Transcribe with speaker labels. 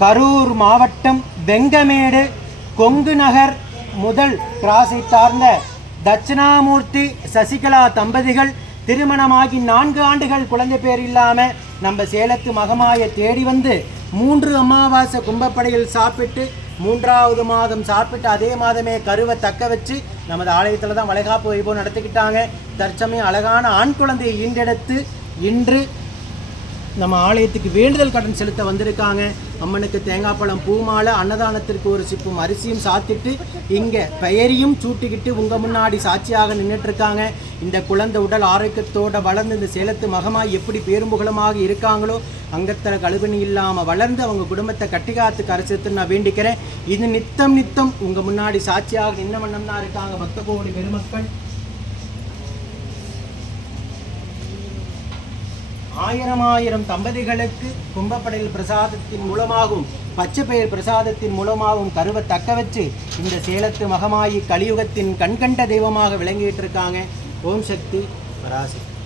Speaker 1: கரூர் மாவட்டம் வெங்கமேடு கொங்கு நகர் முதல் ராசை சார்ந்த தட்சிணாமூர்த்தி சசிகலா தம்பதிகள் திருமணமாகி நான்கு ஆண்டுகள் குழந்தை பேர் இல்லாமல் நம்ம சேலத்து மகமாயை தேடி வந்து மூன்று அமாவாசை கும்பப்படையில் சாப்பிட்டு மூன்றாவது மாதம் சாப்பிட்டு அதே மாதமே கருவை தக்க வச்சு நமது ஆலயத்தில் தான் வளைகாப்பு வைபவம் நடத்திக்கிட்டாங்க தற்சமயம் அழகான ஆண் குழந்தையை ஈண்டெடுத்து இன்று நம்ம ஆலயத்துக்கு வேண்டுதல் கடன் செலுத்த வந்திருக்காங்க அம்மனுக்கு தேங்காய் பழம் பூமாலை அன்னதானத்திற்கு ஒரு சிப்பும் அரிசியும் சாத்திட்டு இங்கே பெயரையும் சூட்டிக்கிட்டு உங்கள் முன்னாடி சாட்சியாக இருக்காங்க இந்த குழந்தை உடல் ஆரோக்கியத்தோடு வளர்ந்து இந்த சேலத்து மகமாய் எப்படி பேரும்புகலமாக இருக்காங்களோ அங்கத்தில் கழுவணி இல்லாமல் வளர்ந்து அவங்க குடும்பத்தை கட்டிகாத்து கரைச்சத்து நான் வேண்டிக்கிறேன் இது நித்தம் நித்தம் உங்கள் முன்னாடி சாட்சியாக நின்ன தான் இருக்காங்க பக்த கோடி பெருமக்கள்
Speaker 2: ஆயிரம் ஆயிரம் தம்பதிகளுக்கு கும்பப்படையில் பிரசாதத்தின் மூலமாகவும் பச்சைப்பயிர் பிரசாதத்தின் மூலமாகவும் கருவை தக்க வச்சு இந்த சேலத்து மகமாயி கலியுகத்தின் கண்கண்ட தெய்வமாக விளங்கிட்டு இருக்காங்க ஓம் சக்தி பராசக்தி